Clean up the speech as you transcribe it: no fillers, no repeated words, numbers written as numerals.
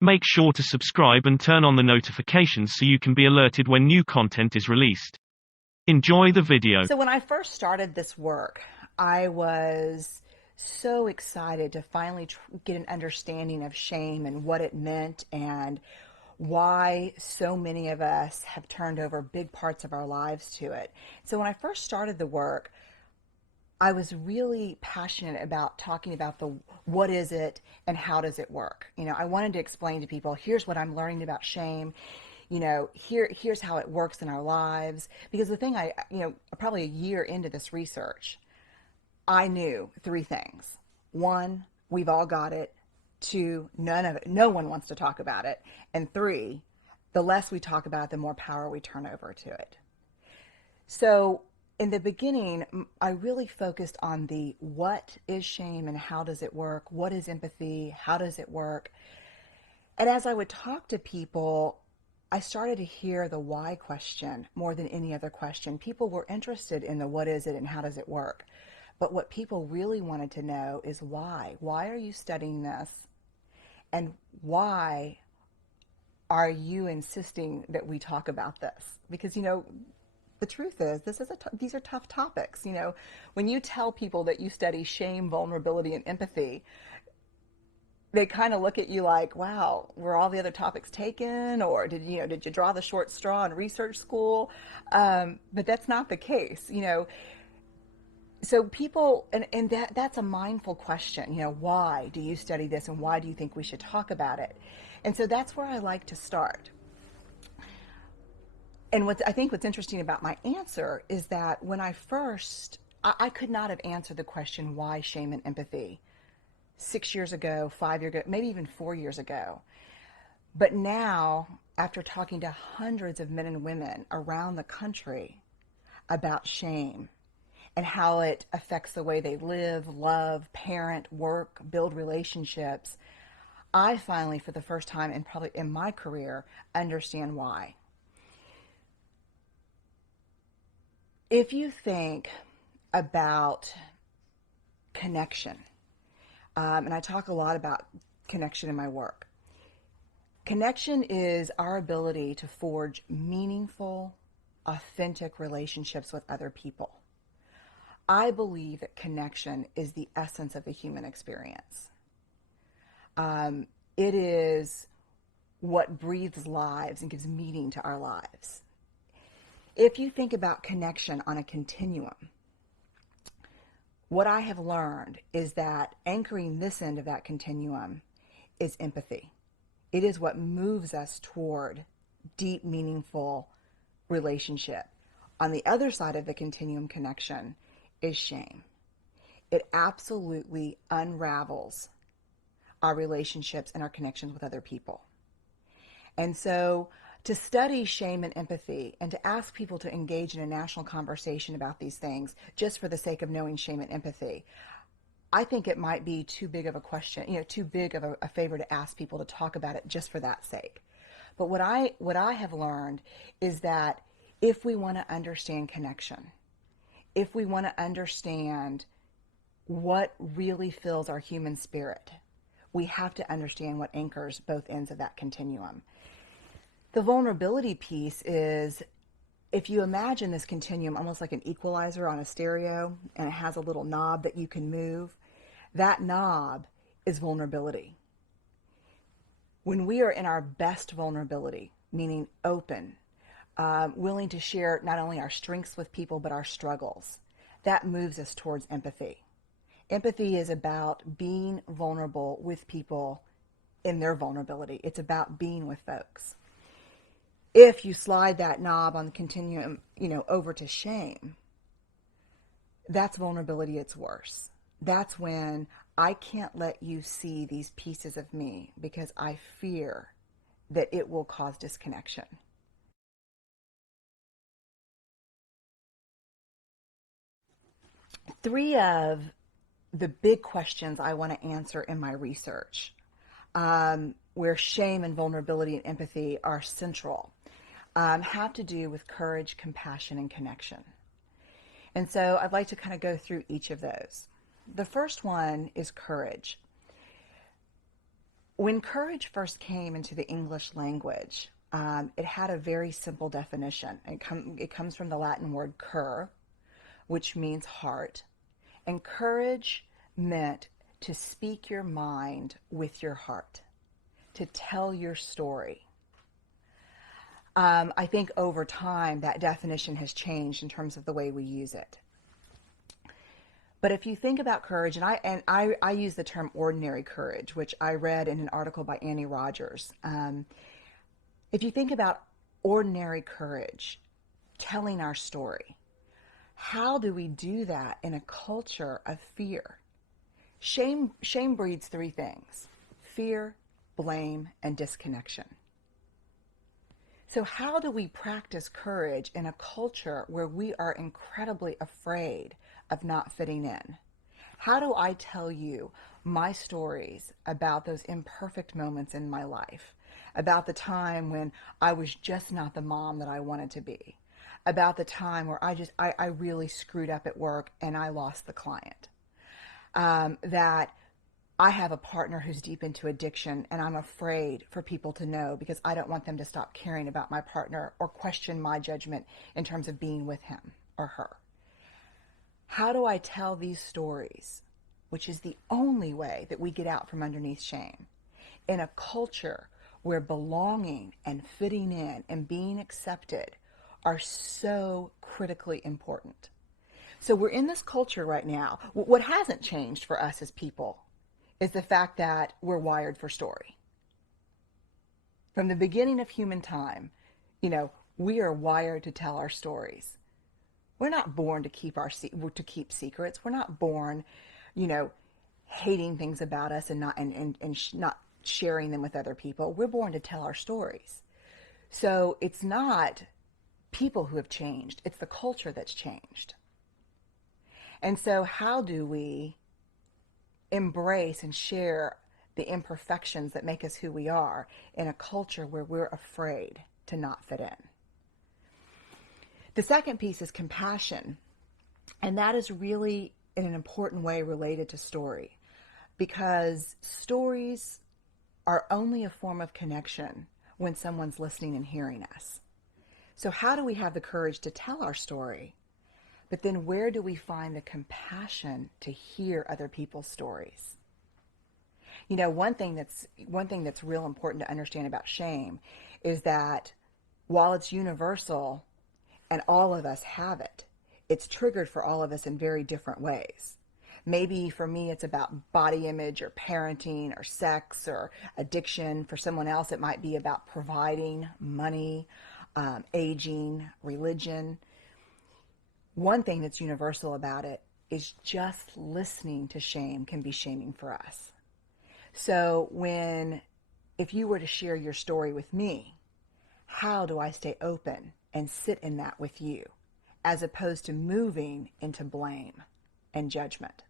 Make sure to subscribe and turn on the notifications so you can be alerted when new content is released. Enjoy the video. So when I first started this work, I was so excited to finally get an understanding of shame and what it meant and why so many of us have turned over big parts of our lives to it. So when I first started the work, I was really passionate about talking about the what is it and how does it work. I wanted to explain to people, here's what I'm learning about shame. Here's how it works in our lives. Because the thing probably a year into this research, I knew three things. One, we've all got it. Two, no one wants to talk about it. And three, the less we talk about it, the more power we turn over to it. So in the beginning, I really focused on the what is shame and how does it work? What is empathy? How does it work? And as I would talk to people, I started to hear the why question more than any other question. People were interested in the what is it and how does it work? But what people really wanted to know is why. Why are you studying this? And why are you insisting that we talk about this? Because, the truth is, these are tough topics. When you tell people that you study shame, vulnerability, and empathy, they kind of look at you like, wow, were all the other topics taken? Or did you draw the short straw in research school? But that's not the case. So people, and that's a mindful question. Why do you study this and why do you think we should talk about it? And so that's where I like to start. And I think what's interesting about my answer is that when I could not have answered the question, why shame and empathy, 6 years ago, 5 years ago, maybe even 4 years ago. But now, after talking to hundreds of men and women around the country about shame and how it affects the way they live, love, parent, work, build relationships, I finally, for the first time and probably in my career, understand why. If you think about connection, and I talk a lot about connection in my work, connection is our ability to forge meaningful, authentic relationships with other people. I believe that connection is the essence of the human experience. It is what breathes lives and gives meaning to our lives. If you think about connection on a continuum, what I have learned is that anchoring this end of that continuum is empathy. It is what moves us toward deep, meaningful relationship. On the other side of the continuum connection is shame. It absolutely unravels our relationships and our connections with other people. And so to study shame and empathy and to ask people to engage in a national conversation about these things just for the sake of knowing shame and empathy, I think it might be too big of a question, too big of a favor to ask people to talk about it just for that sake. But what I have learned is that if we want to understand connection, if we want to understand what really fills our human spirit, we have to understand what anchors both ends of that continuum. The vulnerability piece is, if you imagine this continuum almost like an equalizer on a stereo, and it has a little knob that you can move, that knob is vulnerability. When we are in our best vulnerability, meaning open, willing to share not only our strengths with people, but our struggles, that moves us towards empathy. Empathy is about being vulnerable with people in their vulnerability. It's about being with folks. If you slide that knob on the continuum, over to shame, that's vulnerability at its worst. That's when I can't let you see these pieces of me because I fear that it will cause disconnection. Three of the big questions I want to answer in my research, where shame and vulnerability and empathy are central, have to do with courage, compassion, and connection. And so I'd like to kind of go through each of those. The first one is courage. When courage first came into the English language, it had a very simple definition. It comes from the Latin word cur, which means heart. And courage meant to speak your mind with your heart, to tell your story. I think over time that definition has changed in terms of the way we use it. But if you think about courage, and I use the term ordinary courage, which I read in an article by Annie Rogers. If you think about ordinary courage, telling our story, how do we do that in a culture of fear? Shame breeds three things: fear, blame, and disconnection. So how do we practice courage in a culture where we are incredibly afraid of not fitting in? How do I tell you my stories about those imperfect moments in my life, about the time when I was just not the mom that I wanted to be, about the time where I really screwed up at work and I lost the client, that I have a partner who's deep into addiction and I'm afraid for people to know because I don't want them to stop caring about my partner or question my judgment in terms of being with him or her. How do I tell these stories, which is the only way that we get out from underneath shame, in a culture where belonging and fitting in and being accepted are so critically important? So we're in this culture right now. What hasn't changed for us as people is the fact that we're wired for story. From the beginning of human time, we are wired to tell our stories. We're not born to keep secrets. We're not born, hating things about us and not sharing them with other people. We're born to tell our stories. So it's not people who have changed, it's the culture that's changed. And so how do we embrace and share the imperfections that make us who we are in a culture where we're afraid to not fit in? The second piece is compassion, and that is really in an important way related to story, because stories are only a form of connection when someone's listening and hearing us. So how do we have the courage to tell our story? But then where do we find the compassion to hear other people's stories? One thing that's real important to understand about shame is that while it's universal and all of us have it, it's triggered for all of us in very different ways. Maybe for me it's about body image or parenting or sex or addiction. For someone else it might be about providing, money, aging, religion. One thing that's universal about it is just listening to shame can be shaming for us. So if you were to share your story with me, how do I stay open and sit in that with you, as opposed to moving into blame and judgment?